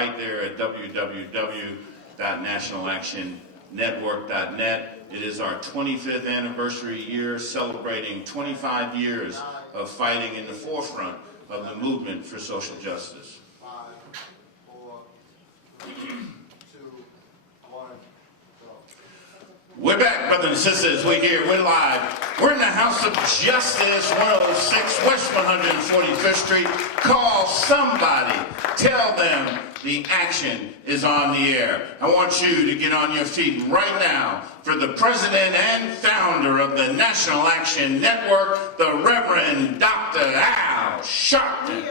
right there at www.nationalactionnetwork.net. It is our 25th anniversary year, celebrating 25 years of fighting in the forefront of the movement for social justice. 5, 4, 3, 2, 1, go. We're back, brothers and sisters. We're here. We're live. We're in the House of Justice, 106 West 145th Street. Call somebody. Tell them the action is on the air. I want you to get on your feet right now for the president and founder of the National Action Network, the Reverend Dr. Al Sharpton.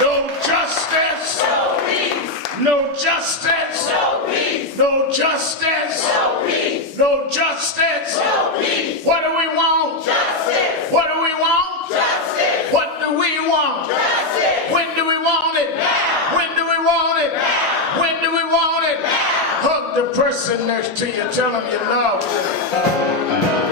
No justice. No peace. No justice. No peace. No justice. No peace. No justice. No peace. What do we want? Justice. What do we want? Justice. What do we want? Justice. When do we want it? Now. When do we want it? Now. When do we want it? Now. Hug the person next to you. Tell them you love them.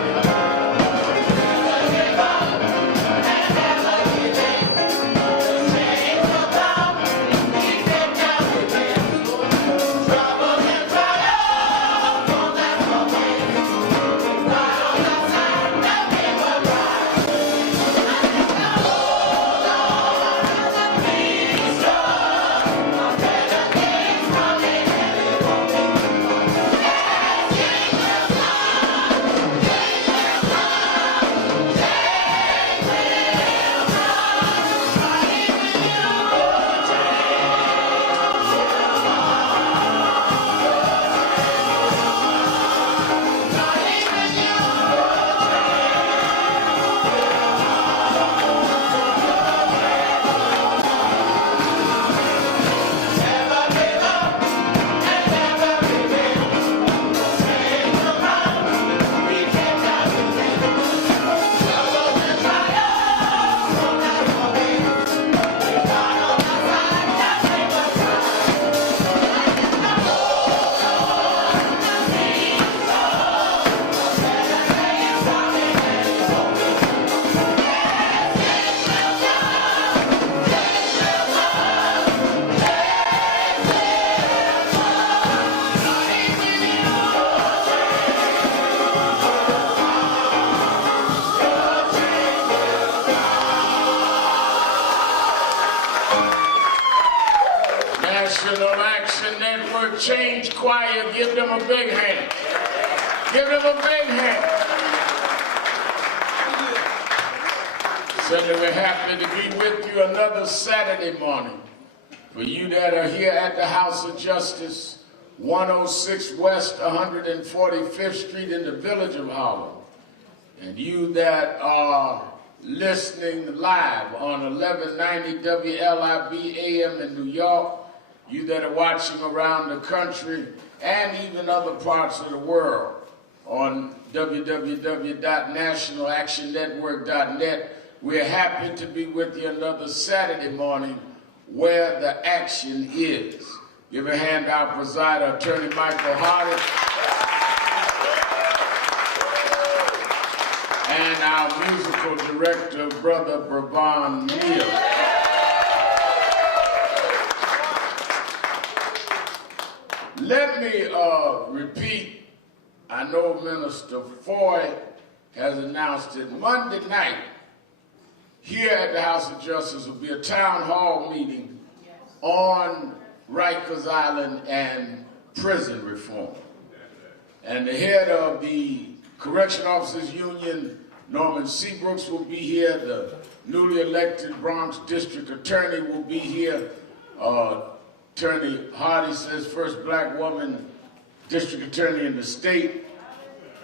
National Action Network Change Choir, give them a big hand. Give them a big hand. Certainly we're happy to be with you another Saturday morning. For you that are here at the House of Justice, 106 West 145th Street in the village of Harlem. And you that are listening live on 1190 WLIB AM in New York, you that are watching around the country and even other parts of the world on www.nationalactionnetwork.net. We're happy to be with you another Saturday morning where the action is. Give a hand to our presider, Attorney Michael Hardy, and our musical director, Brother Brabon Neal. Let me repeat, I know Minister Foy has announced it Monday night here at the House of Justice will be a town hall meeting on Rikers Island and prison reform. And the head of the Correction Officers Union, Norman Seabrooks, will be here. The newly elected Bronx District Attorney will be here. Attorney Hardy says first black woman district attorney in the state.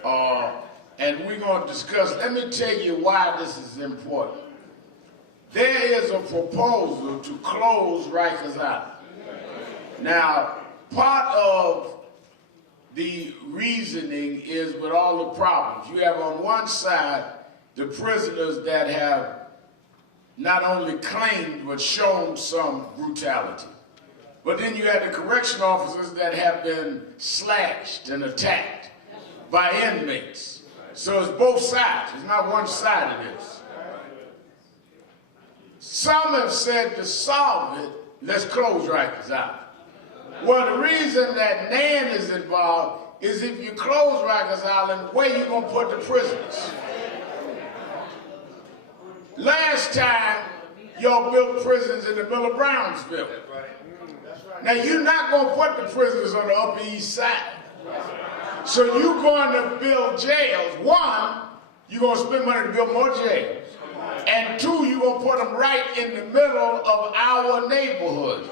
And we're going to discuss, let me tell you why this is important. There is a proposal to close Rikers Island. Now, part of the reasoning is with all the problems. You have on one side the prisoners that have not only claimed but shown some brutality. But then you have the correction officers that have been slashed and attacked by inmates. So it's both sides. It's not one side of this. Some have said to solve it, let's close Rikers Island. Well, the reason that Nan is involved is if you close Rikers Island, where you going to put the prisoners? Last time, y'all built prisons in the middle of Brownsville. Now, you're not going to put the prisoners on the Upper East Side. So you're going to build jails. One, you're going to spend money to build more jails. And two, you're going to put them right in the middle of our neighborhood.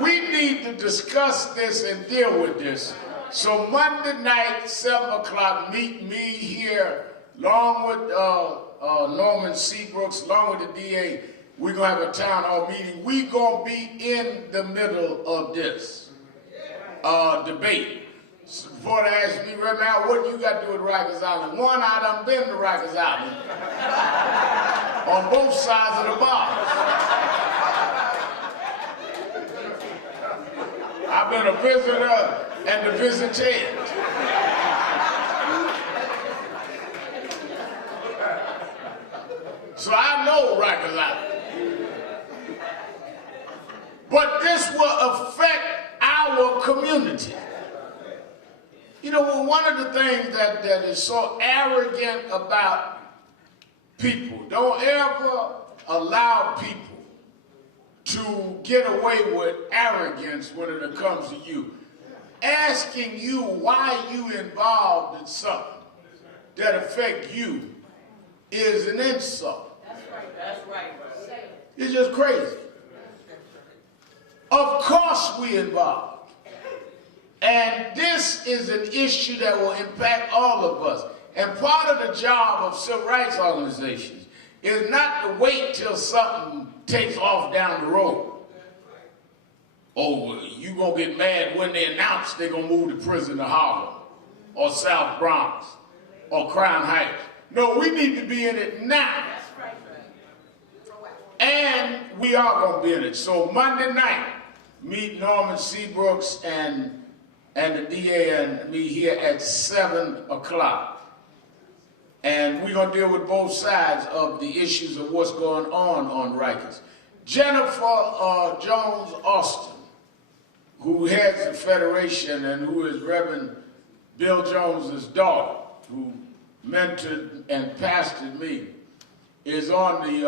We need to discuss this and deal with this. So Monday night, 7 o'clock, meet me here, along with Norman Seabrooks, along with the DA. We're going to have a town hall meeting. We're going to be in the middle of this debate. So before they ask me right now, what you got to do with Rikers Island? One, I done been to Rikers Island on both sides of the bars. I've been a visitor and a visitant. So I know Rikers Island. But this will affect our community. You know, one of the things that is so arrogant about people, don't ever allow people to get away with arrogance when it comes to you. Asking you why you involved in something that affect you is an insult. That's right. That's right. It's just crazy. Of course we involved. And this is an issue that will impact all of us. And part of the job of civil rights organizations is not to wait till something takes off down the road. Oh, you gonna get mad when they announce they're gonna move the prison to Harlem or South Bronx or Crown Heights. No, we need to be in it now. And we are gonna be in it. So Monday night, meet Norman Seabrooks and the DA and me here at 7 o'clock. And we're going to deal with both sides of the issues of what's going on Rikers. Jennifer Jones Austin, who heads the Federation and who is Reverend Bill Jones's daughter, who mentored and pastored me, is on the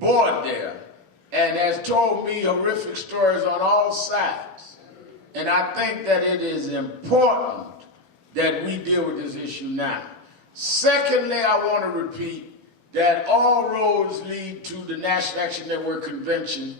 board there and has told me horrific stories on all sides. And I think that it is important that we deal with this issue now. Secondly, I want to repeat that all roads lead to the National Action Network Convention,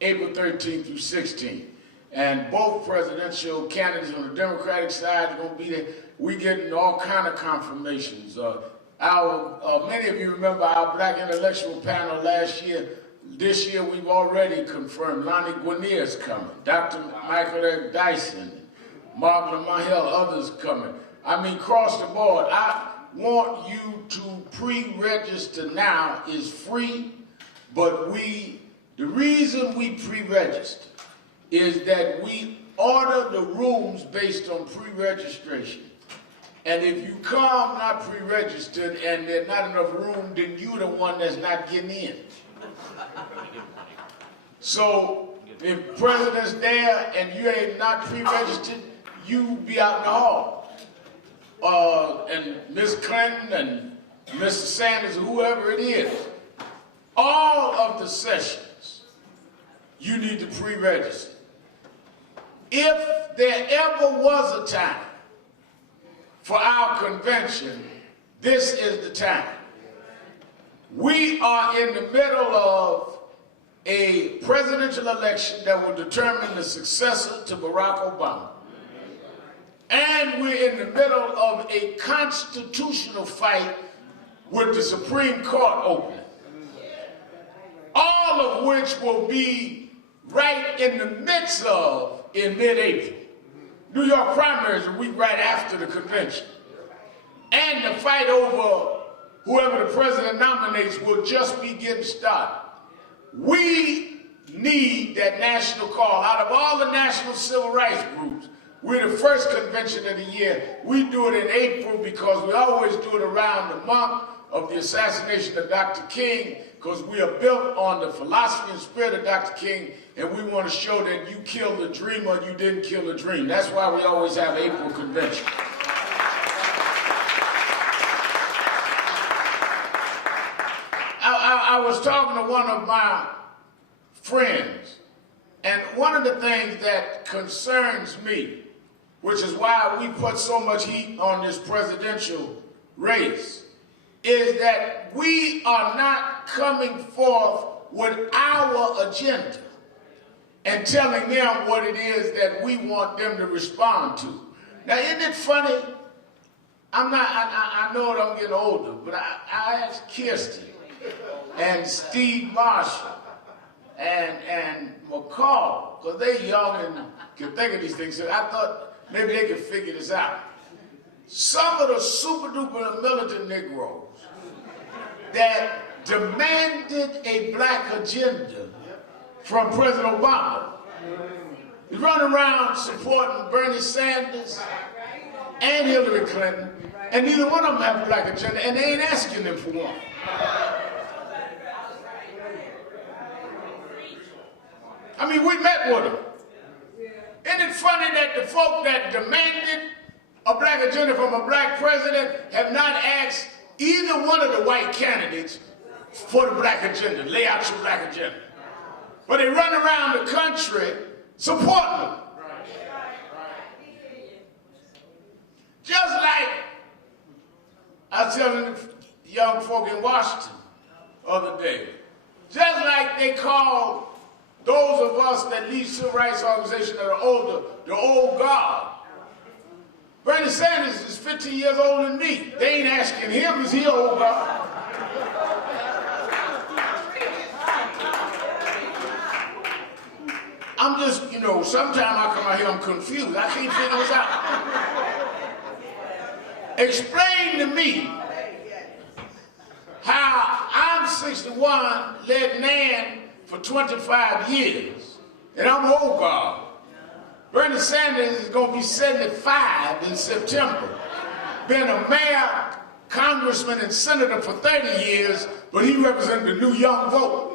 April 13th through 16th. And both presidential candidates on the Democratic side are going to be there. We're getting all kind of confirmations. Many of you remember our Black Intellectual panel last year. This year we've already confirmed Lonnie Guinier's coming, Dr. Michael Eric Dyson, Mark Lamahel, others coming. I mean, across the board. I want you to pre-register now. Is free, but the reason we pre-register is that we order the rooms based on pre-registration. And if you come not pre-registered and there's not enough room, then you're the one that's not getting in. So if the president's there and you ain't not pre-registered, you be out in the hall. And Miss Clinton and Mr. Sanders, whoever it is, all of the sessions, you need to pre-register. If there ever was a time for our convention, this is the time. We are in the middle of a presidential election that will determine the successor to Barack Obama. And we're in the middle of a constitutional fight with the Supreme Court opening. All of which will be right in the midst of in mid-April. New York primaries a week right after the convention. And the fight over whoever the president nominates will just be getting started. We need that national call. Out of all the national civil rights groups, we're the first convention of the year. We do it in April because we always do it around the month of the assassination of Dr. King, because we are built on the philosophy and spirit of Dr. King, and we want to show that you killed the dream or you didn't kill the dream. That's why we always have April convention. I was talking to one of my friends, and one of the things that concerns me, which is why we put so much heat on this presidential race, is that we are not coming forth with our agenda and telling them what it is that we want them to respond to. Now, isn't it funny? I know that I'm getting older, but I asked Kirsty and Steve Marshall and McCall, because they young and can think of these things, so I thought maybe they could figure this out. Some of the super duper militant Negroes that demanded a black agenda from President Obama is running around supporting Bernie Sanders and Hillary Clinton, and neither one of them have a black agenda, and they ain't asking them for one. I mean, we met with them. Isn't it funny that the folk that demanded a black agenda from a black president have not asked either one of the white candidates for the black agenda, lay out your black agenda. But they run around the country supporting them. Just like I was telling the young folk in Washington the other day, just like they called those of us that lead civil rights organizations that are older, the old guard. Bernie Sanders is 15 years older than me. They ain't asking him, is he old guard? I'm just, sometimes I come out here, I'm confused. I can't figure this out. Explain to me how I'm 61, led Nan for 25 years, and I'm an old guard. Bernie Sanders is going to be 75 in September. Been a mayor, congressman, and senator for 30 years, but he represents the new young vote.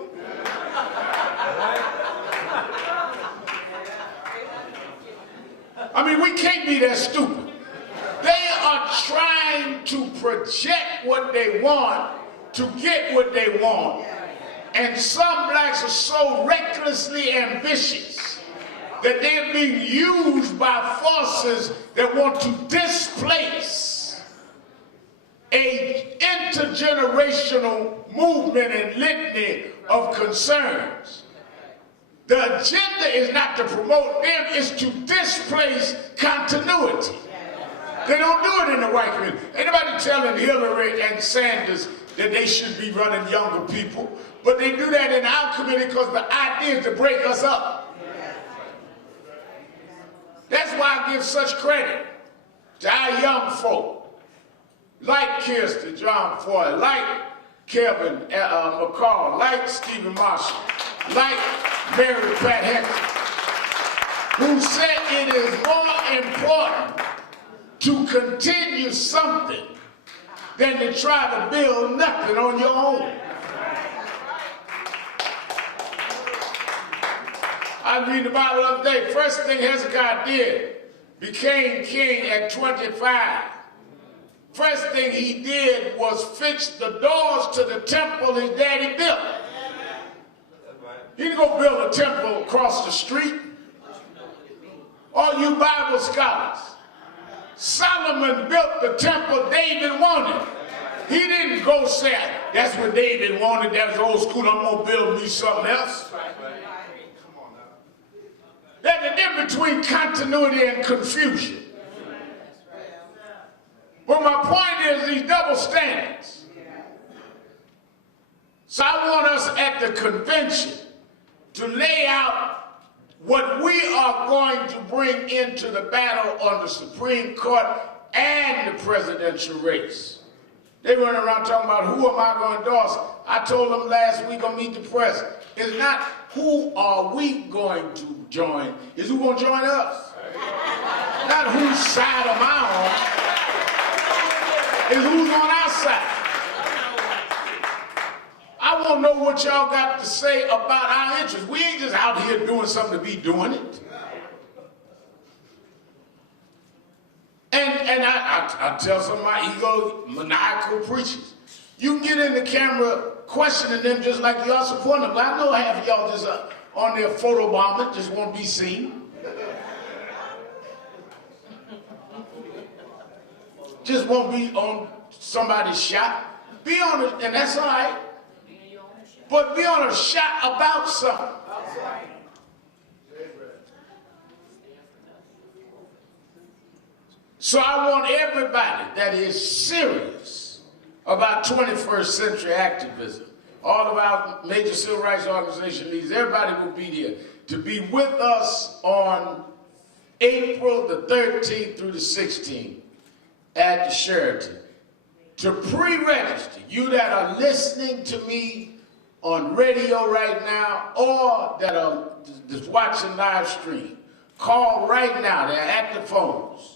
I mean, we can't be that stupid. They are trying to project what they want to get what they want. And some blacks are so recklessly ambitious that they're being used by forces that want to displace an intergenerational movement and litany of concerns. The agenda is not to promote them, it's to displace continuity. They don't do it in the white community. Anybody telling Hillary and Sanders that they should be running younger people, but they do that in our community because the idea is to break us up. That's why I give such credit to our young folk, like Kirsten John Foy, like Kevin McCall, like Stephen Marshall, like Mary Pat Hector, who said it is more important to continue something than to try to build nothing on your own. I read the Bible the other day. First thing Hezekiah did, became king at 25. First thing he did was fix the doors to the temple his daddy built. He didn't go build a temple across the street. All you Bible scholars, Solomon built the temple David wanted. He didn't go say, that's what David wanted, that's old school, I'm going to build me something else. There's a difference between continuity and confusion. But my point is these double standards. So I want us at the convention to lay out what we are going to bring into the battle on the Supreme Court and the presidential race. They run around talking about who am I going to endorse. I told them last week on Meet the Press, it's not who are we going to join, it's who going to join us. Not whose side am I on, it's who's on our side. I I want to know what y'all got to say about our interests. We ain't just out here doing something to be doing it. And I tell some of my egomaniacal preachers, you can get in the camera questioning them just like y'all supporting them. I know half of y'all just on their photobombing, just want to be seen. Just won't be on somebody's shot. Be on it, and that's all right. But be on a shot about something. So I want everybody that is serious about 21st century activism, all of our major civil rights organization leaders, everybody will be here to be with us on April the 13th through the 16th at the Sheraton. To pre-register, you that are listening to me on radio right now or that are just watching live stream, call right now. They're at the phones.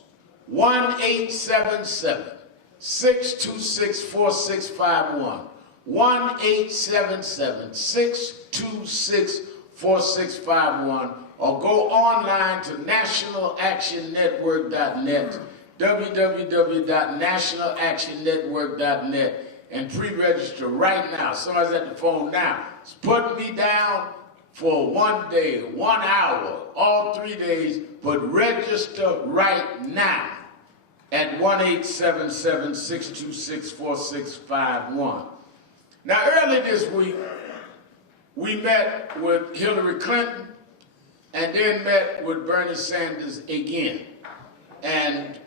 1-877-626-4651. 1-877-626-4651. Or go online to nationalactionnetwork.net, www.nationalactionnetwork.net, and pre-register right now. Somebody's at the phone now. It's putting me down for 1 day, 1 hour, all 3 days, but register right now at 1-877-626-4651. Now, early this week, we met with Hillary Clinton and then met with Bernie Sanders again. And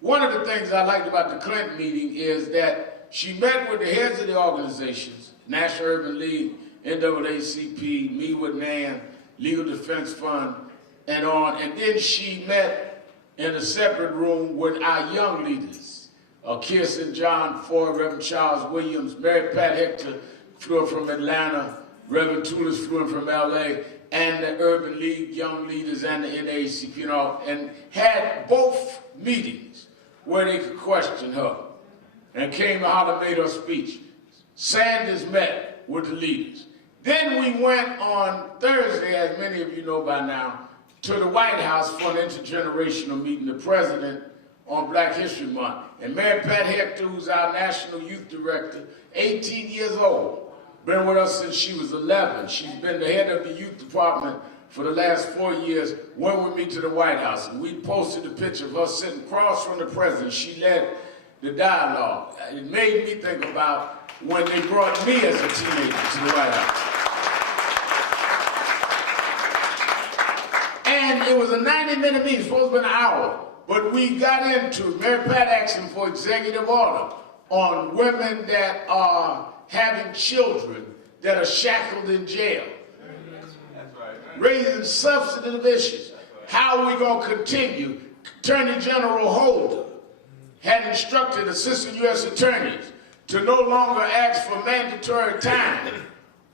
one of the things I liked about the Clinton meeting is that she met with the heads of the organizations, National Urban League, NAACP, Me with NAN, Legal Defense Fund, and on. And then she met in a separate room with our young leaders, Kirsten John Ford, Reverend Charles Williams, Mary Pat Hector flew in from Atlanta, Reverend Tulis flew in from LA, and the Urban League young leaders and the NAACP, you know, and had both meetings where they could question her. And came out and made her speech. Sanders met with the leaders. Then we went on Thursday, as many of you know by now, to the White House for an intergenerational meeting, the president on Black History Month. And Mary Pat Hector, who's our National Youth Director, 18 years old, been with us since she was 11. She's been the head of the youth department for the last 4 years, went with me to the White House. And we posted a picture of her sitting across from the president. She led the dialogue. It made me think about when they brought me as a teenager to the White House. And it was a 90-minute meeting, supposed to be an hour. But we got into Mary Pat action for executive order on women that are having children that are shackled in jail. Raising substantive issues. How are we going to continue? Attorney General Holder had instructed assistant U.S. attorneys to no longer ask for mandatory time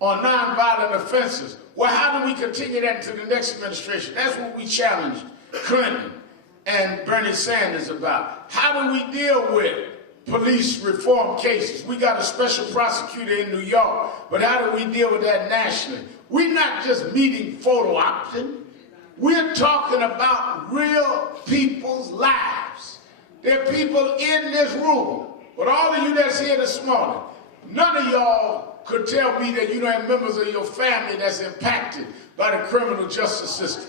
on nonviolent offenses. Well, how do we continue that into the next administration? That's what we challenged Clinton and Bernie Sanders about. How do we deal with police reform cases? We got a special prosecutor in New York, but how do we deal with that nationally? We're not just meeting photo option. We're talking about real people's lives. There are people in this room, but all of you that's here this morning, none of y'all could tell me that you don't have members of your family that's impacted by the criminal justice system.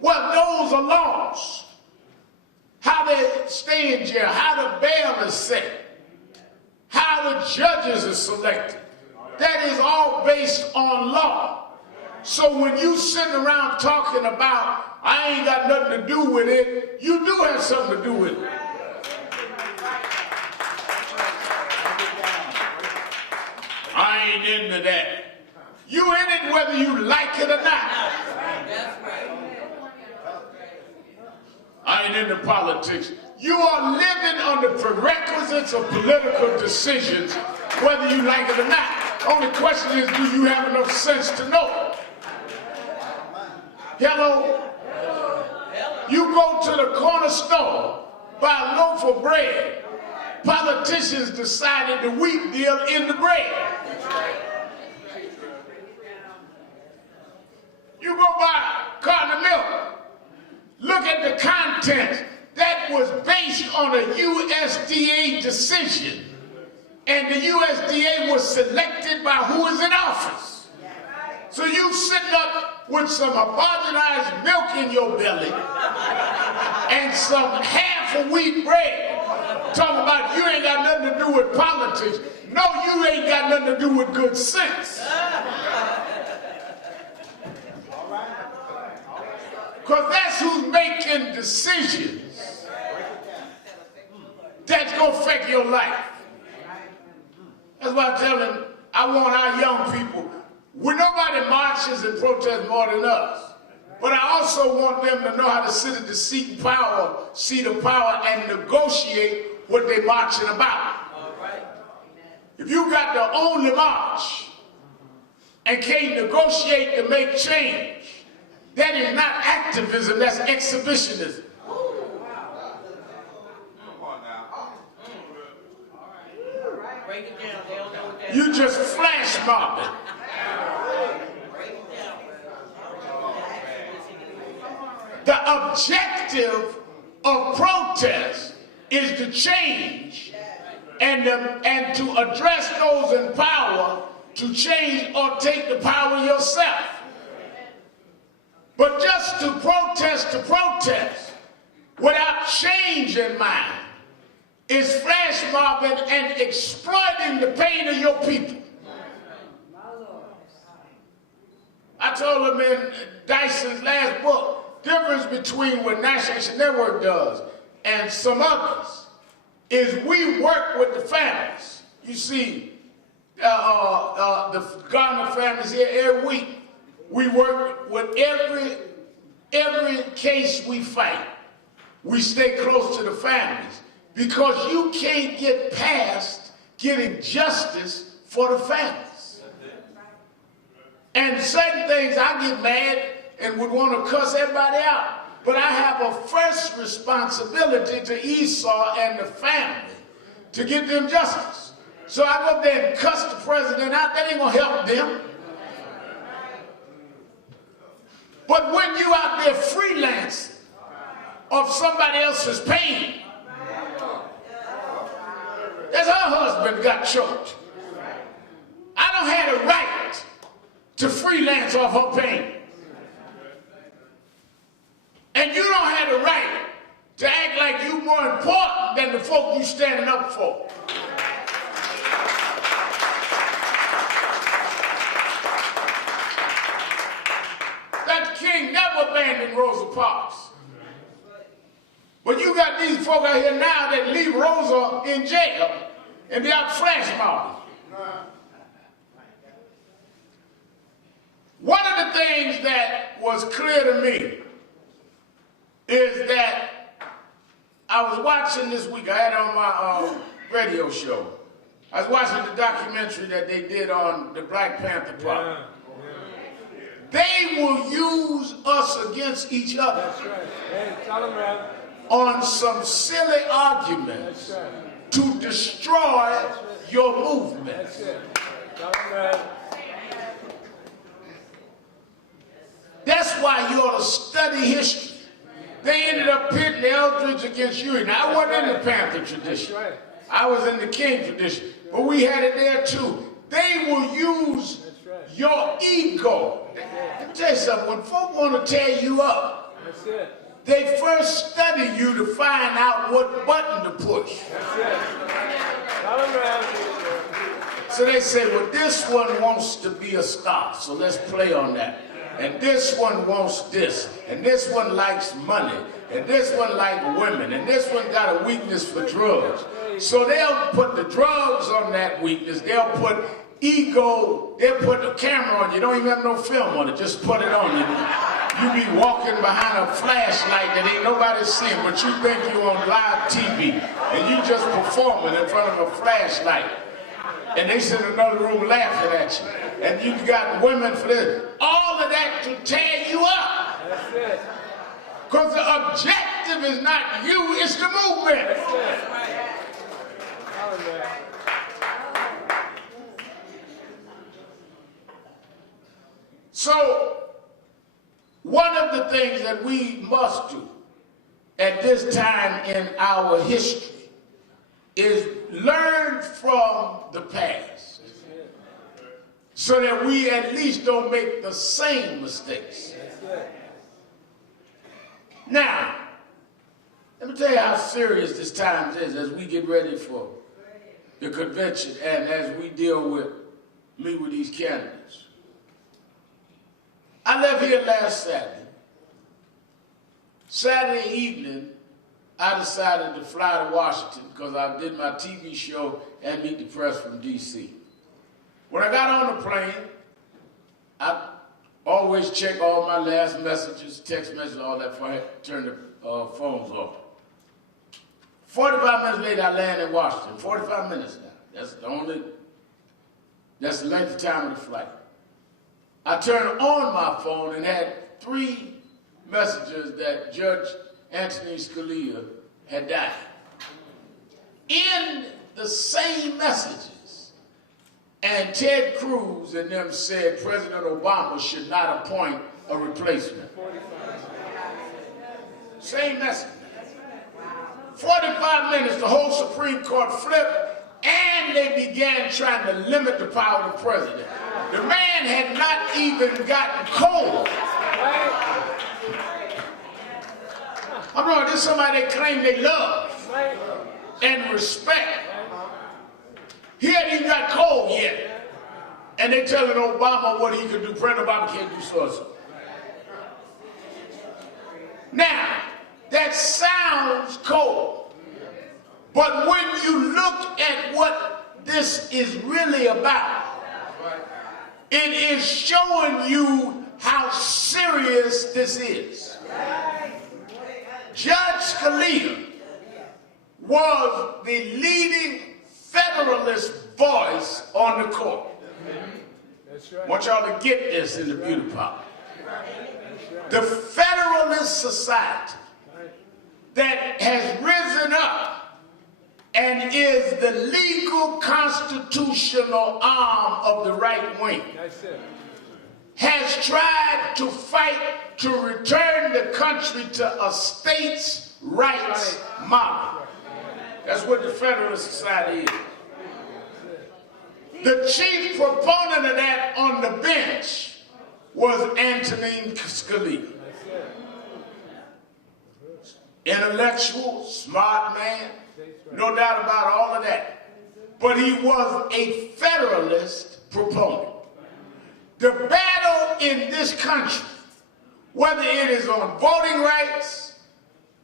Well, those are laws. How they stay in jail, how the bail is set, how the judges are selected. That is all based on law. So when you sitting around talking about, I ain't got nothing to do with it, you do have something to do with it. I ain't into that. You in it whether you like it or not. I ain't into politics. You are living on the prerequisites of political decisions whether you like it or not. Only question is, do you have enough sense to know? Hello? You go to the corner store, buy a loaf of bread, politicians decided the wheat deal in the bread. You go buy a carton of milk, look at the content. That was based on a USDA decision. And the USDA was selected by who is in office. So you sitting up with some homogenized milk in your belly and some half of wheat bread, talking about you ain't got nothing to do with politics. No, you ain't got nothing to do with good sense. Because that's who's making decisions that's going to affect your life. That's why I'm telling, I want our young people, nobody marches and protests more than us. But I also want them to know how to sit at the seat of power and negotiate what they're marching about. If you got to only march and can't negotiate to make change, that is not activism, that's exhibitionism. Break it down. They don't know what that You just flash mobbing. The objective of protest is to change and to address those in power to change or take the power yourself. But just to protest without change in mind is flash mobbing and exploiting the pain of your people. I told him in Dyson's last book, difference between what National Action Network does and some others is we work with the families. You see, the Garner families here every week. We work with every case we fight. We stay close to the families because you can't get past getting justice for the families. And certain things I get mad and would want to cuss everybody out. But I have a first responsibility to Esau and the family to get them justice. So I go up there and cuss the president out. That ain't going to help them. But when you out there freelancing of somebody else's pain, as her husband got choked, I don't have a right to freelance off her pain. And you don't have the right to act like you more important than the folk you standing up for. That king never abandoned Rosa Parks. But you got these folk out here now that leave Rosa in jail and they out flash mobbing. One of the things that was clear to me is that I was watching this week, I had it on my radio show. I was watching the documentary that they did on the Black Panther Party. They will use us against each other. That's right. Hey, tell them, man. On some silly arguments to destroy your movement. That's it. Tell them, man. That's why you ought to study history. They ended up pitting Eldridge against you. Now, I wasn't in the Panther tradition. That's right. I was in the King tradition. But we had it there too. They will use your ego. Let me tell you something. When folk want to tear you up, That's it. they first study you to find out what button to push. That's it. Tell them, man. So they say, well, this one wants to be a star, so let's play on that. And this one wants this, and this one likes money, and this one likes women, and this one got a weakness for drugs. So they'll put the drugs on that weakness. They'll put ego, they'll put the camera on you. Don't even have no film on it, just put it on you. You be walking behind a flashlight that ain't nobody seeing, but you think you on live TV, and you just performing in front of a flashlight. And they sit in another room laughing at you. And you got women for this. All of that to tear you up. That's it. Because the objective is not you, it's the movement. him, Rev. So, one of the things that we must do at this time in our history is learn from the past so that we at least don't make the same mistakes. Now, let me tell you how serious this time is as we get ready for the convention and as we deal with these candidates. I left here last Saturday. Saturday evening, I decided to fly to Washington because I did my TV show and meet the press from D.C. When I got on the plane, I always check all my last messages, text messages, all that before I turn the phones off. 45 minutes later, I land in Washington. 45 minutes now. That's the length of time of the flight. I turned on my phone and had 3 messages that Judge Anthony Scalia had died. In the same messages, and Ted Cruz and them said President Obama should not appoint a replacement. Same message. 45 minutes, the whole Supreme Court flipped, and they began trying to limit the power of the president. The man had not even gotten cold. I'm wrong, this is somebody they claim they love and respect. He hadn't even got cold yet. And they telling Obama what he could do. President Obama can't do so. Now, that sounds cold. But when you look at what this is really about, it is showing you how serious this is. Judge Scalia was the leading Federalist voice on the court. That's right. I want y'all to get this in the beauty parlor. The Federalist Society that has risen up and is the legal constitutional arm of the right wing has tried to fight to return the country to a states' rights model. That's what the Federalist Society is. The chief proponent of that on the bench was Antonin Scalia. Intellectual, smart man, no doubt about all of that. But he was a Federalist proponent. The battle in this country, whether it is on voting rights,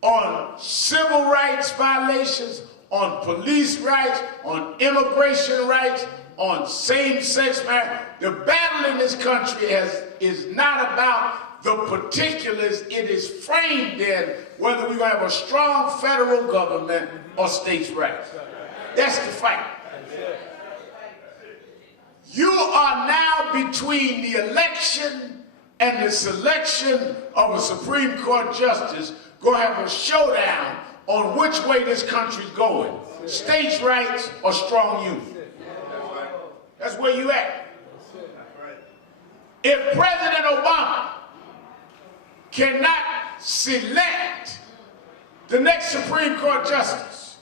on civil rights violations, on police rights, on immigration rights, on same-sex marriage, the battle in this country is not about the particulars. It is framed in whether we're going to have a strong federal government or states' rights. That's the fight. You are now between the election and the selection of a Supreme Court justice going to have a showdown on which way this country's going, states' rights or strong union. That's where you at. If President Obama cannot select the next Supreme Court justice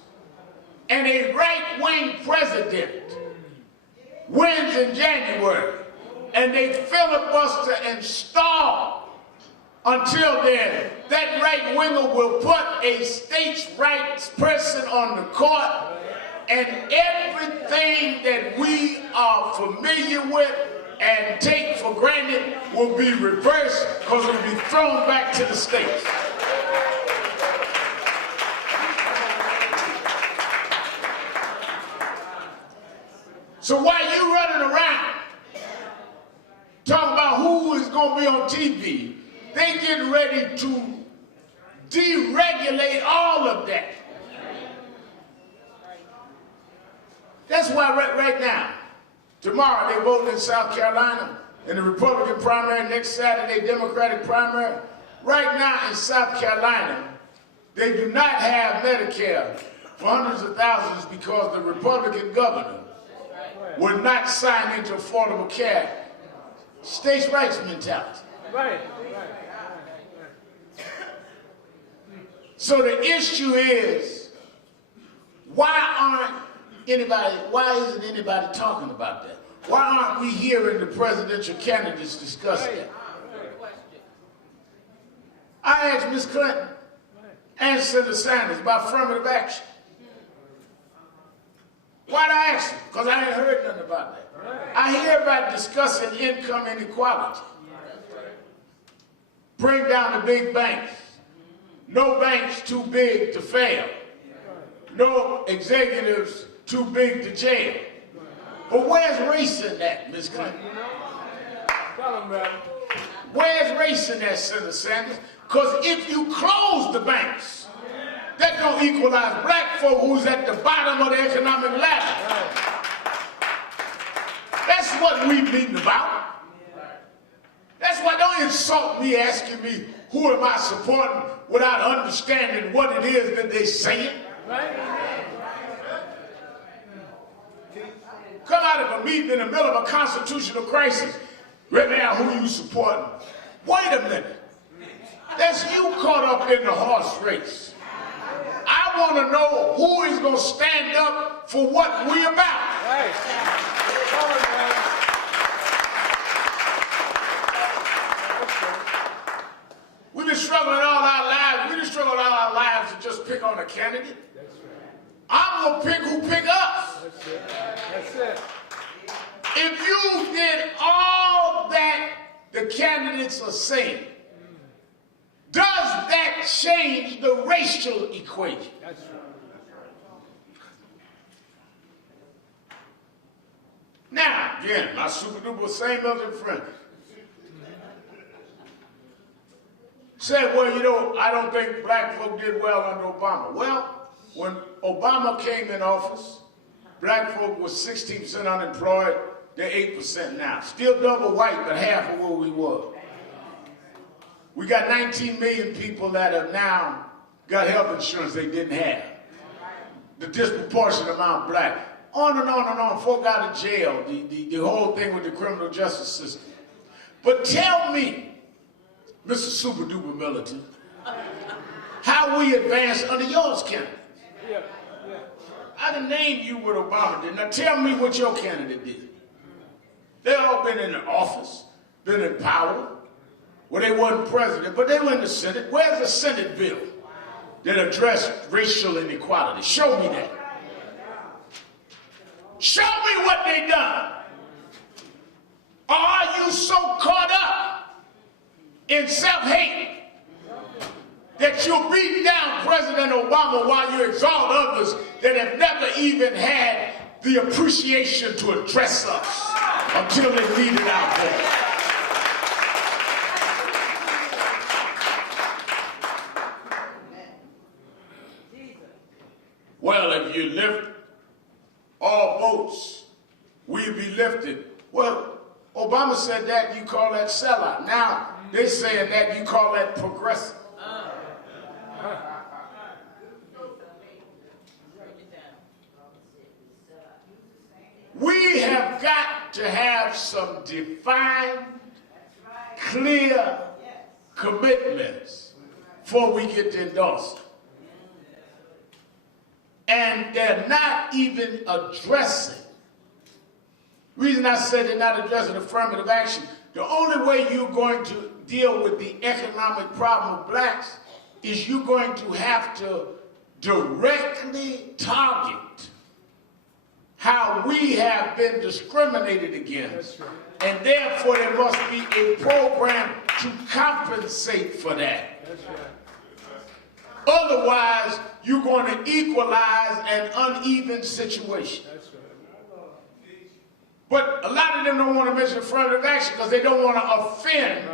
and a right-wing president wins in January and they filibuster and stall until then, that right-winger will put a states' rights person on the court, and everything that we are familiar with and take for granted will be reversed because it will be thrown back to the states. So while you running around talking about who is going to be on TV, they getting ready to deregulate all of that. That's why right now, tomorrow they vote in South Carolina in the Republican primary, next Saturday Democratic primary. Right now in South Carolina, they do not have Medicare for hundreds of thousands because the Republican governor would not sign into Affordable Care. States' rights mentality. Right. So the issue is, why isn't anybody talking about that? Why aren't we hearing the presidential candidates discuss that? I asked Ms. Clinton and Senator Sanders about affirmative action. Why'd I ask them? Because I ain't heard nothing about that. I hear about discussing income inequality. Bring down the big banks. No banks too big to fail. No executives too big to jail. But where's race in that, Ms. Clinton? Tell them, brother. Where's race in that, Senator Sanders? Because if you close the banks, that don't equalize black folk who's at the bottom of the economic ladder. That's what we mean about. That's why don't insult me asking me who am I supporting without understanding what it is that they saying. Come out of a meeting in the middle of a constitutional crisis. Right now, who you supporting? Wait a minute. That's you caught up in the horse race. I want to know who is going to stand up for what we about. Right. Come on, man. We've been struggling all our lives. We've been struggling all our lives to just pick on a candidate. That's right. I'm going to pick who pick us. That's it. That's it. If you did all that the candidates are saying, does that change the racial equation? That's right. Now, again, my super duper same other friend said, well, you know, I don't think black folk did well under Obama. Well, when Obama came in office, black folk was 16% unemployed. They're 8% now. Still double white, but half of where we were. We got 19 million people that have now got health insurance they didn't have. The disproportionate amount black. On and on and on. Folk out of jail. The whole thing with the criminal justice system. But tell me, Mr. Super Duper Militant, how we advance under yours candidate. Yeah. I can name you what Obama did. Now tell me what your candidate did. They all been in the office, been in power. Well, they wasn't president, but they were in the Senate. Where's the Senate bill that addressed racial inequality? Show me that. Show me what they done. Or are you so caught up in self-hate that you'll beat down President Obama while you exalt others that have never even had the appreciation to address us until they needed our voice? Well, if you lift all boats, we'll be lifted. Well, Obama said that, you call that sellout. Now, they're saying that, you call that progressive. We have got to have some defined, clear commitments before we get to endorse them. And they're not even addressing. The reason I said they're not addressing affirmative action, the only way you're going to deal with the economic problem of blacks is you're going to have to directly target how we have been discriminated against. And therefore there must be a program to compensate for that. That's right. Otherwise, you're going to equalize an uneven situation. That's right. But a lot of them don't want to mention affirmative action because they don't want to offend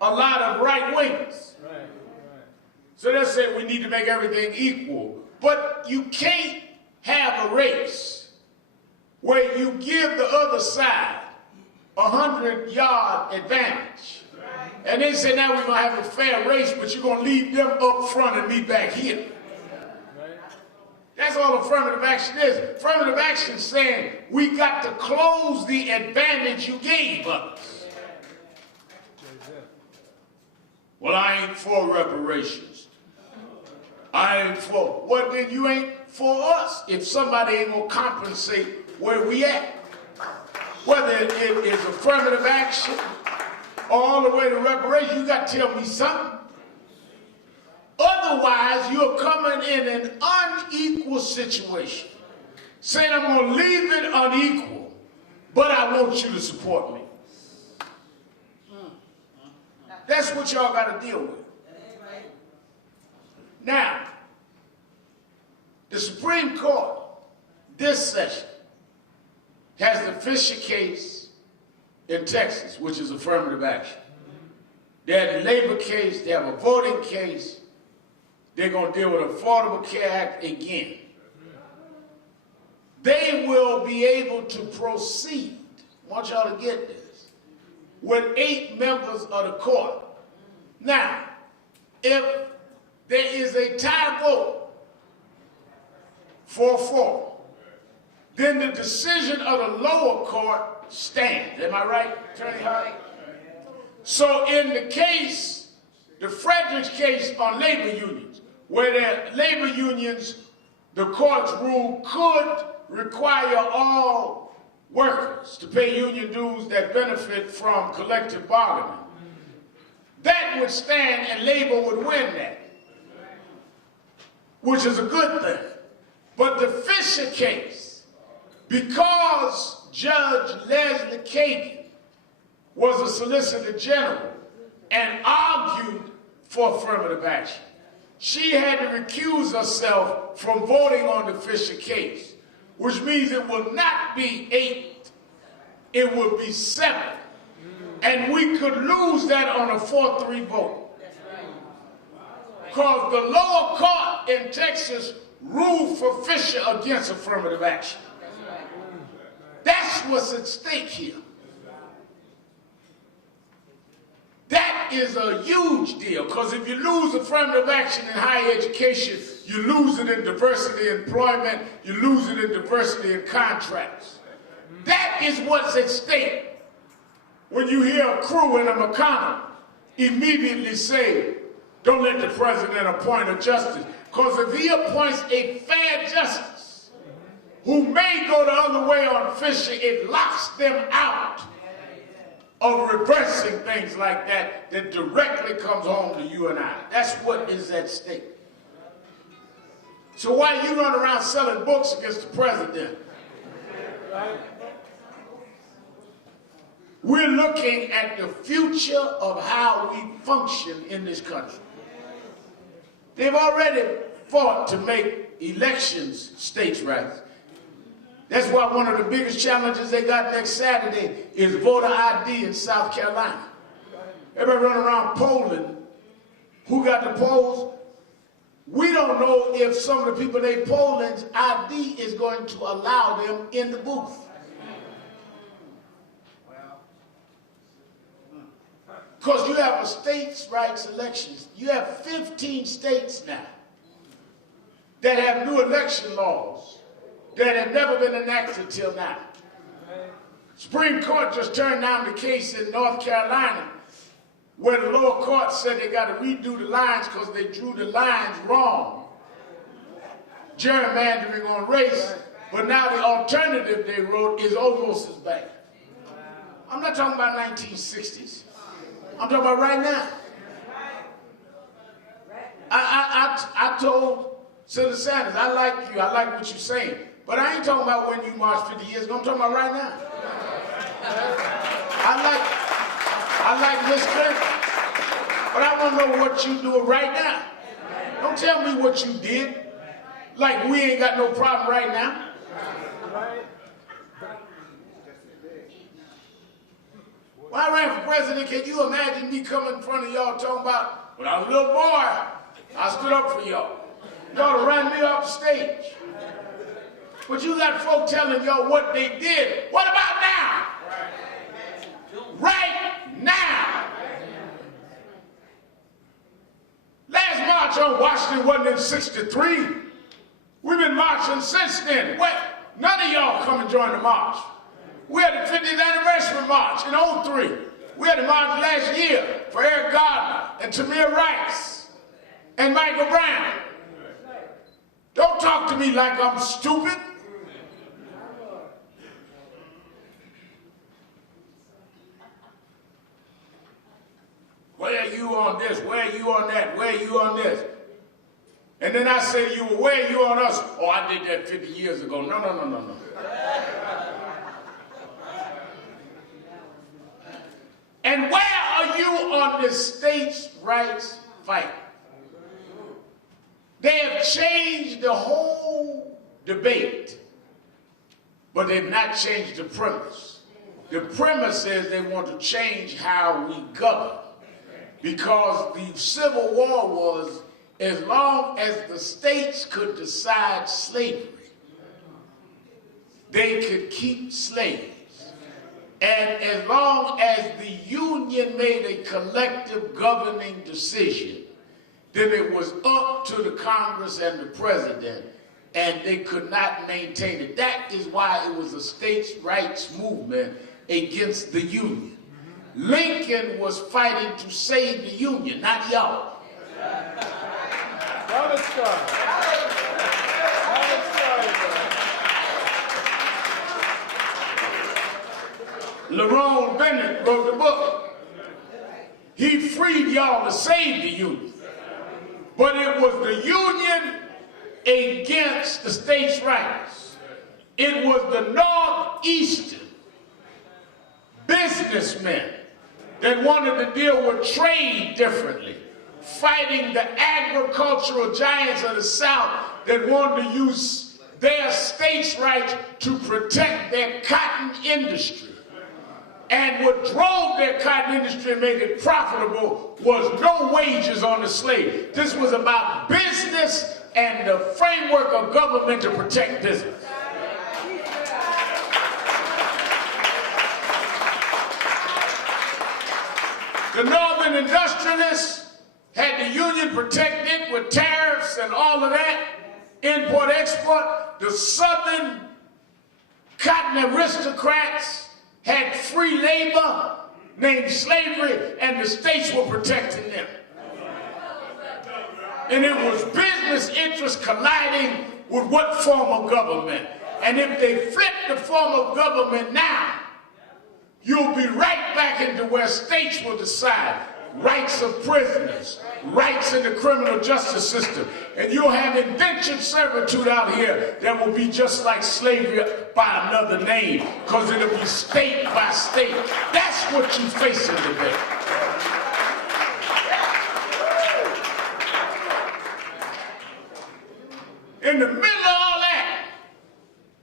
a lot of right-wingers. Right. So they'll say we need to make everything equal. But you can't have a race where you give the other side a 100-yard advantage. And they say now we're going to have a fair race, but you're going to leave them up front and me back here. That's all affirmative action is. Affirmative action is saying we got to close the advantage you gave us. Well, I ain't for reparations. I ain't for. Well, then you ain't for us if somebody ain't going to compensate where we at. Whether it is affirmative action or all the way to reparations, you got to tell me something. Otherwise, you're coming in an unequal situation. Saying I'm going to leave it unequal, but I want you to support me. That's what y'all got to deal with. Now, the Supreme Court, this session, has the Fisher case in Texas, which is affirmative action. They have the labor case, they have a voting case. They're going to deal with the Affordable Care Act again. They will be able to proceed, I want y'all to get this, with 8 members of the court. Now, if there is a tie vote, 4-4, then the decision of the lower court stands. Am I right, Attorney Hart? So in the case, the Fredericks case on labor unions, where the labor unions, the court's rule could require all workers to pay union dues that benefit from collective bargaining. That would stand and labor would win that, which is a good thing. But the Fisher case, because Judge Leslie Kagan was a Solicitor General and argued for affirmative action, she had to recuse herself from voting on the Fisher case, which means it will not be 8, it will be 7. And we could lose that on a 4-3 vote. Because the lower court in Texas ruled for Fisher against affirmative action. That's what's at stake here. That is a huge deal, because if you lose affirmative action in higher education, you lose it in diversity in employment, you lose it in diversity in contracts. That is what's at stake. When you hear a crew in a McConnell immediately say, don't let the president appoint a justice, because if he appoints a fair justice who may go the other way on Fisher, it locks them out of reversing things like that that directly comes home to you and I. That's what is at stake. So why you run around selling books against the president? We're looking at the future of how we function in this country. They've already fought to make elections states' rights. That's why one of the biggest challenges they got next Saturday is voter ID in South Carolina. Everybody running around polling. Who got the polls? We don't know if some of the people they polling's ID is going to allow them in the booth. Because you have a states' rights elections. You have 15 states now that have new election laws that have never been enacted till now. Supreme Court just turned down the case in North Carolina where the lower court said they got to redo the lines because they drew the lines wrong. Gerrymandering on race, but now the alternative they wrote is almost as bad. I'm not talking about 1960s. I'm talking about right now. I told Senator Sanders, I like you, I like what you're saying, but I ain't talking about when you marched 50 years ago, I'm talking about right now. I like Miss Clinton, but I want to know what you doing right now. Don't tell me what you did, like we ain't got no problem right now. When I ran for president, can you imagine me coming in front of y'all talking about, when I was a little boy, I stood up for y'all. Y'all ran me off the stage. But you got folk telling y'all what they did. What about now? Right now. Last March on Washington wasn't in '63. We've been marching since then. What? None of y'all come and join the march. We had the 50th anniversary march in '03. We had the march last year for Eric Gardner and Tamir Rice and Michael Brown. Don't talk to me like I'm stupid. Where are you on this? Where are you on that? Where are you on this? And then I say to you, well, where are you on us? Oh, I did that 50 years ago. No, no, no, no, no. And where are you on the states' rights fight? They have changed the whole debate, but they've not changed the premise. The premise is they want to change how we govern, because the Civil War was, as long as the states could decide slavery, they could keep slaves. And as long as the Union made a collective governing decision, then it was up to the Congress and the President, and they could not maintain it. That is why it was a states' rights movement against the Union. Lincoln was fighting to save the Union, not y'all. Lerone Bennett wrote the book. He freed y'all to save the Union. But it was the Union against the states' rights. It was the Northeastern businessmen that wanted to deal with trade differently, fighting the agricultural giants of the South that wanted to use their states' rights to protect their cotton industry. And what drove their cotton industry and made it profitable was no wages on the slave. This was about business and the framework of government to protect business. The Northern industrialists had the Union protected with tariffs and all of that, import-export. The Southern cotton aristocrats had free labor named slavery, and the states were protecting them. And it was business interests colliding with what form of government. And if they flip the form of government now, you'll be right back into where states will decide rights of prisoners, rights in the criminal justice system. And you'll have indentured servitude out here that will be just like slavery by another name, because it'll be state by state. That's what you're facing today. In the middle of all that,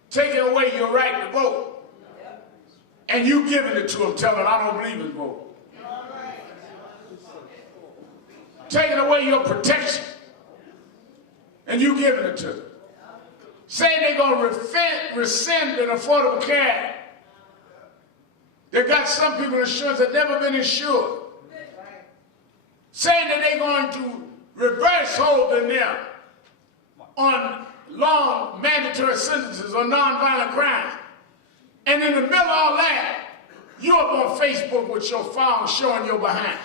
taking away your right to vote, and you giving it to them, telling them, I don't believe in vote. Taking away your protection, and you giving it to them. Saying they're going to rescind an affordable care. They got some people insurance that never been insured. Saying that they're going to reverse holding them on long mandatory sentences or nonviolent crime. And in the middle of all that, you're up on Facebook with your phone showing your behind.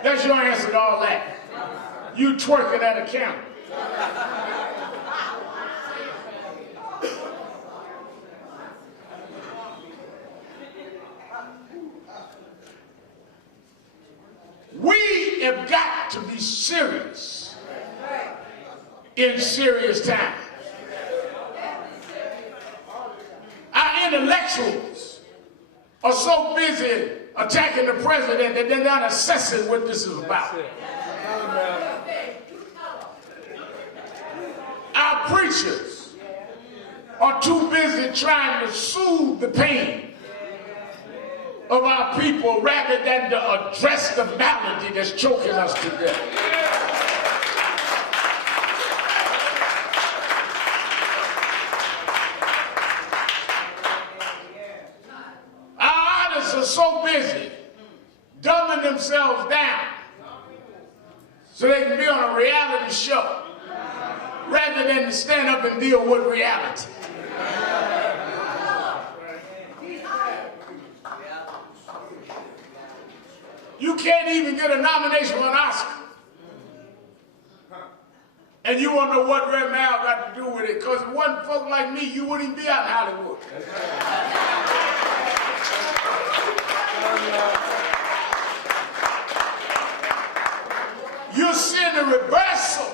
That's your answer to all that. You twerking at a camera. We have got to be serious in serious times. Our intellectuals are so busy attacking the president that they're not assessing what this is about. Our preachers are too busy trying to soothe the pain of our people rather than to address the malady that's choking us to death. Are so busy dumbing themselves down so they can be on a reality show rather than to stand up and deal with reality. You can't even get a nomination for an Oscar. And you won't know what Red Mal got to do with it, because if it wasn't folk like me, you wouldn't even be out in Hollywood. You're seeing the reversal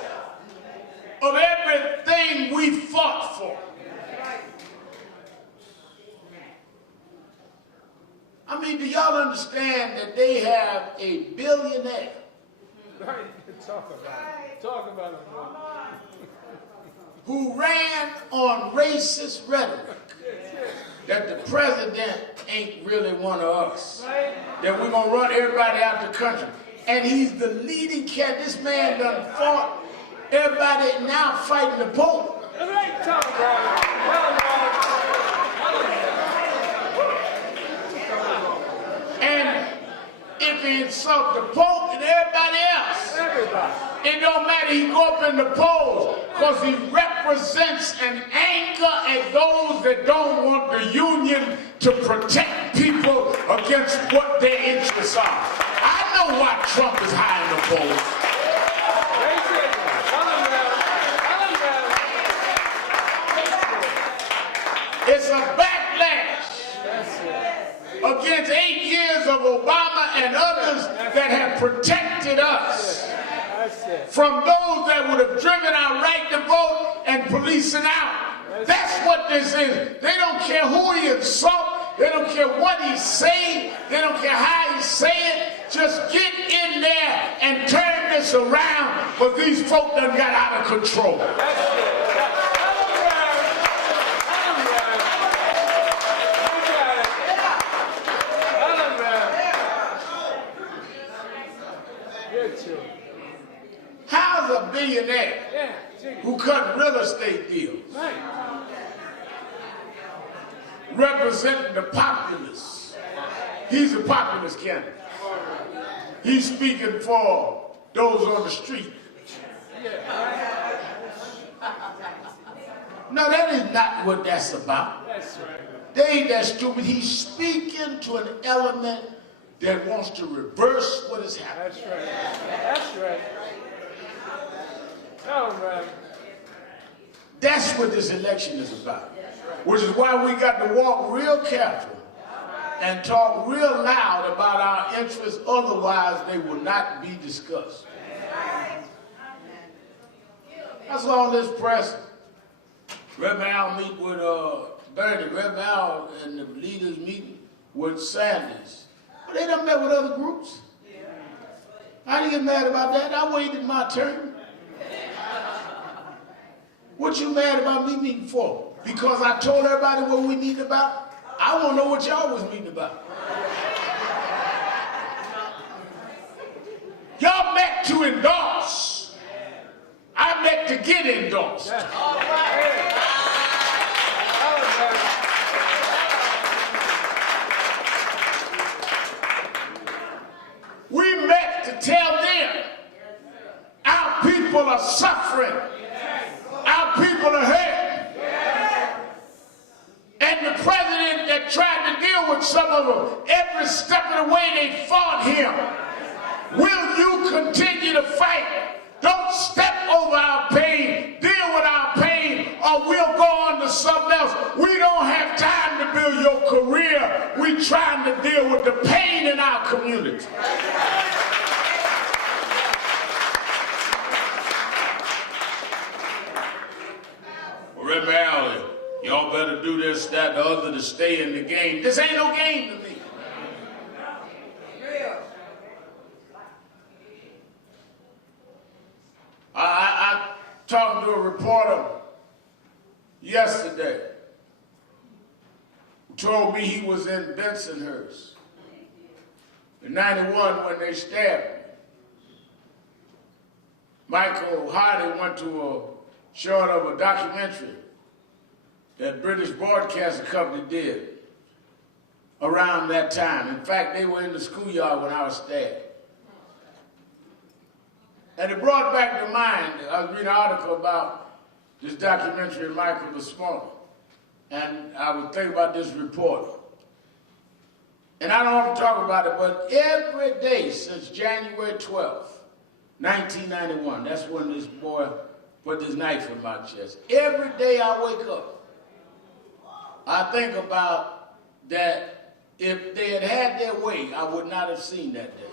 of everything we fought for. I mean, do y'all understand that they have a billionaire? Right. Talk about it. Talk about it, bro. Who ran on racist rhetoric that the president ain't really one of us. That we're going to run everybody out the country. And he's the leading cat. This man done fought everybody now fighting the Pope. Talk about it. And if he insult the Pope and everybody else, it don't matter, he go up in the polls because he represents an anger at those that don't want the union to protect people against what their interests are. I know why Trump is high in the polls. It's a backlash against 8 years of Obama and others that have protected us from those that would have driven our right to vote and policing out. That's what this is. They don't care who he insults. They don't care what he's saying. They don't care how he's saying it. Just get in there and turn this around, but these folk done got out of control. How's a billionaire who cut real estate deals representing the populace? He's a populist candidate. He's speaking for those on the street. No, that is not what that's about. They ain't that stupid. He's speaking to an element that wants to reverse what has happened. That's right. Oh, man. That's what this election is about. Which is why we got to walk real careful and talk real loud about our interests, otherwise they will not be discussed. That's all this press. Rev Al meet with Bernie. Rev Al and the leaders meet with Sanders. But they done met with other groups. I didn't get mad about that. I waited my turn. What you mad about me meeting for? Because I told everybody what we meeting about? I want to know what y'all was meeting about. Y'all met to endorse. I met to get endorsed. We met to tell them our people are suffering. Our people are hurt. And the president that tried to deal with some of them, every step of the way they fought him. Will you continue to fight? Don't step over our pain. Deal with our pain, or we'll go on to something else. We don't have time to build your career. We're trying to deal with the pain in our community. Rip Allen, y'all better do this, that, the other to stay in the game. This ain't no game to me. I talked to a reporter yesterday who told me he was in Bensonhurst in '91 when they stabbed me. Michael Hardy went to a short of a documentary that British Broadcasting Company did around that time. In fact, they were in the schoolyard when I was stabbed. And it brought back to mind, I was reading an article about this documentary in Michael this morning, and I was thinking about this report. And I don't want to talk about it, but every day since January 12th, 1991, that's when this boy put this knife in my chest. Every day I wake up, I think about that if they had had their way, I would not have seen that day.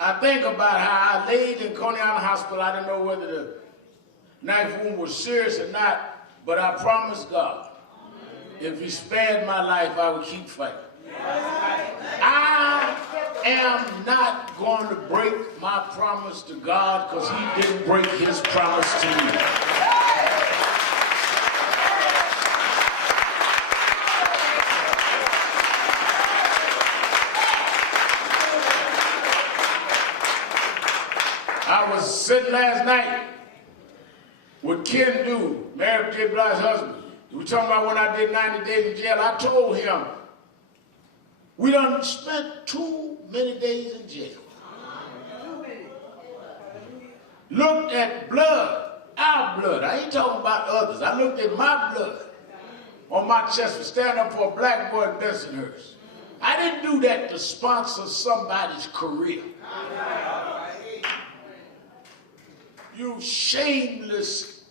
I think about how I laid in Coney Island Hospital. I didn't know whether the knife wound was serious or not, but I promised God, if he spared my life, I would keep fighting. I am not going to break my promise to God because he didn't break his promise to me. I was sitting last night with Ken Dew, Mary J. Blige's husband. We were talking about when I did 90 days in jail. I told him, we done spent too many days in jail. Looked at blood, our blood. I ain't talking about others. I looked at my blood on my chest for standing up for a black boy in Bensonhurst. I didn't do that to sponsor somebody's career. You shameless,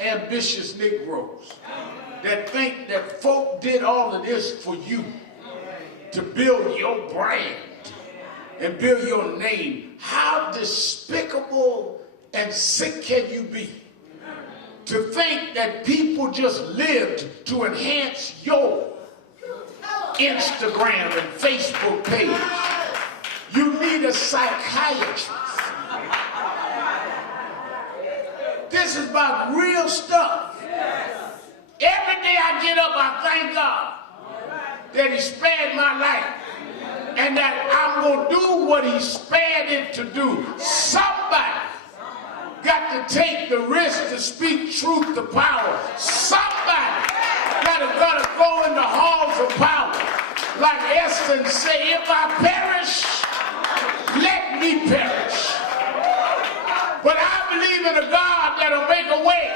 ambitious Negroes that think that folk did all of this for you to build your brand and build your name. How despicable and sick can you be to think that people just lived to enhance your Instagram and Facebook page? You need a psychiatrist. This is about real stuff. Every day I get up, I thank God that he spared my life and that I'm going to do what he spared it to do. Somebody got to take the risk to speak truth to power. Somebody got to go in the halls of power. Like Esther and say, if I perish, let me perish. But I believe in a God that'll make a way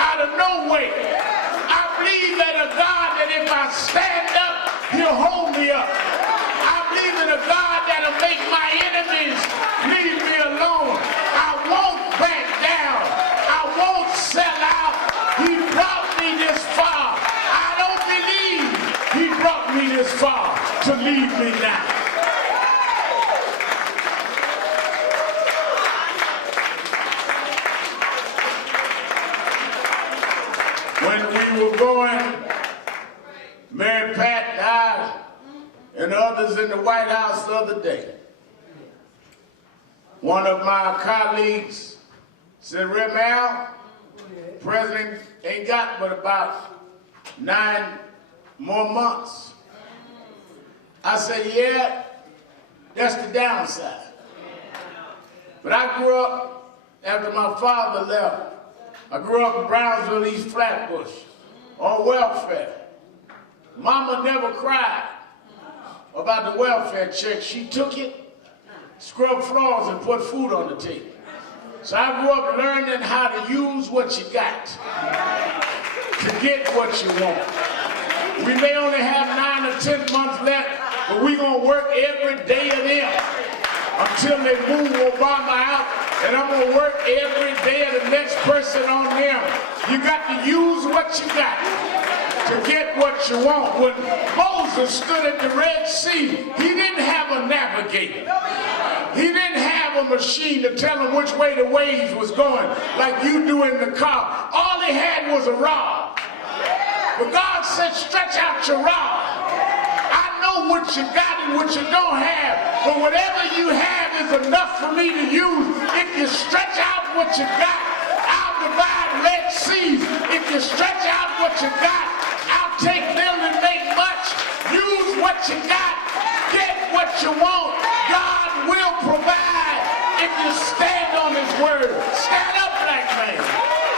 out of no way. I believe in a God that if I stand up, he'll hold me up. I believe in a God that'll make my enemies leave me alone. I won't back down. I won't sell out. He brought me this far. I don't believe he brought me this far to leave me now. When we were going, Mary Pat died and others in the White House the other day. One of my colleagues said, Al, President ain't got but about 9 more months. I said, yeah, that's the downside. But I grew up, after my father left, I grew up in Brownsville, East Flatbush, on welfare. Mama never cried about the welfare check. She took it, scrubbed floors, and put food on the table. So I grew up learning how to use what you got to get what you want. We may only have 9 or 10 months left, but we're going to work every day of them until they move Obama out. And I'm going to work every day of the next person on them. You got to use what you got to get what you want. When Moses stood at the Red Sea, he didn't have a navigator. He didn't have a machine to tell him which way the waves was going like you do in the car. All he had was a rod. But God said, stretch out your rod. I know what you got and what you don't have, but whatever you have is enough for me to use. If you stretch out what you got, I'll divide Red Seas. If you stretch out what you got, I'll take little and make much. Use what you got. Get what you want. God will provide if you stand on his word. Stand up, black man.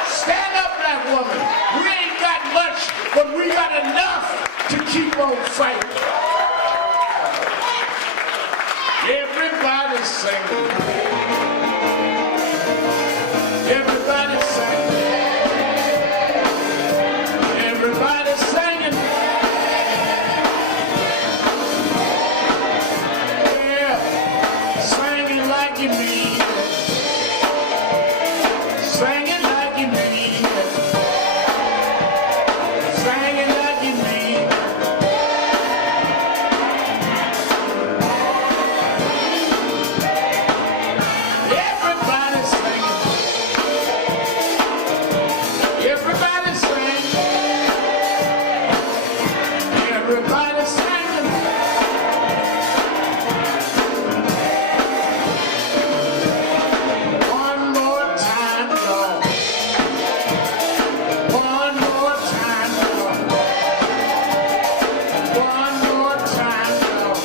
Stand up, black woman. We ain't got much, but we got enough to keep on fighting. Yeah, singing. Everybody singing. Everybody singing. Yeah, singing like you mean it. Singing like you mean it. Singing like you mean it. Everybody singing. Everybody singing. Everybody singing. One more time, Lord. One more time, Lord. One more time, Lord.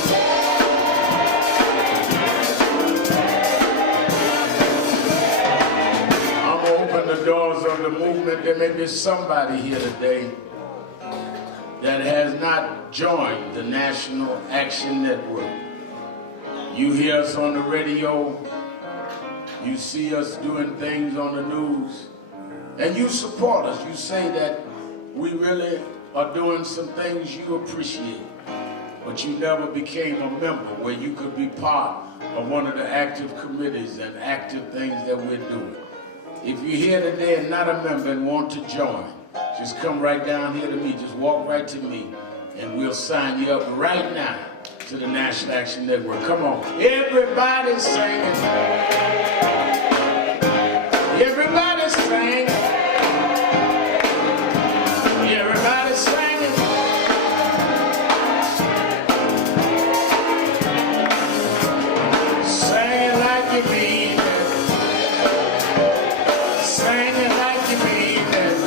I'm gonna open the doors of the movement. There may be somebody here today that has not joined the National Action Network. You hear us on the radio, you see us doing things on the news, and you support us. You say that we really are doing some things you appreciate, but you never became a member where you could be part of one of the active committees and active things that we're doing. If you're here today and not a member and want to join, just come right down here to me. Just walk right to me, and we'll sign you up right now to the National Action Network. Come on. Everybody singing. Everybody singing. Everybody singing. Singing like you mean it. Singing like you mean it.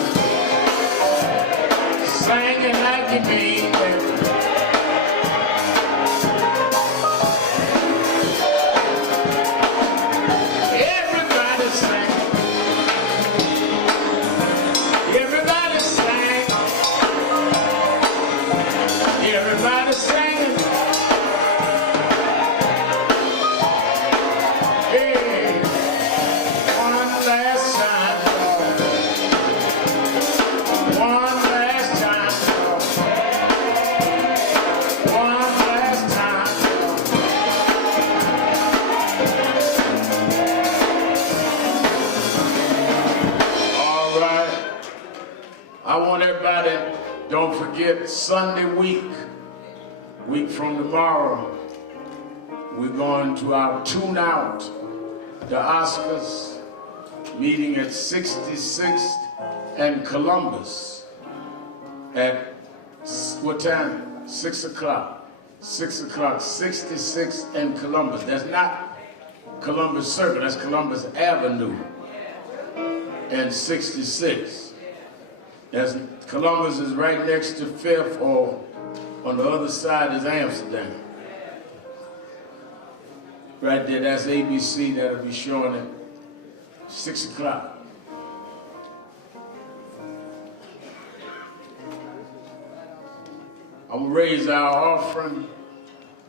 Singing like you mean it. Everybody sing. Everybody sing. Everybody singing. Hey, one last time, Lord. One last time, Lord. One last time, Lord. All right. I want everybody, don't forget Sunday week from tomorrow, we're going to our tune out, the Oscars, meeting at 66th and Columbus at what time? 6 o'clock. 6 o'clock, 66th and Columbus. That's not Columbus Circle, that's Columbus Avenue and 66. That's, Columbus is right next to 5th, or on the other side is Amsterdam. Right there, that's ABC, that'll be showing at 6 o'clock. I'm gonna raise our offering.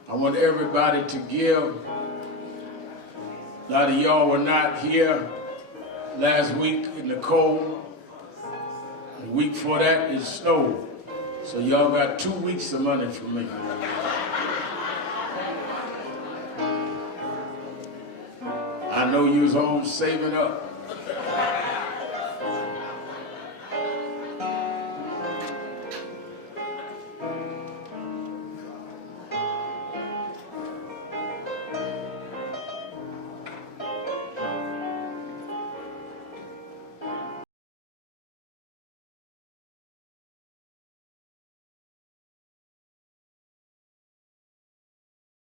I want everybody to give. A lot of y'all were not here last week in the cold. The week before that it snowed. So y'all got 2 weeks of money from me. I know you was home saving up.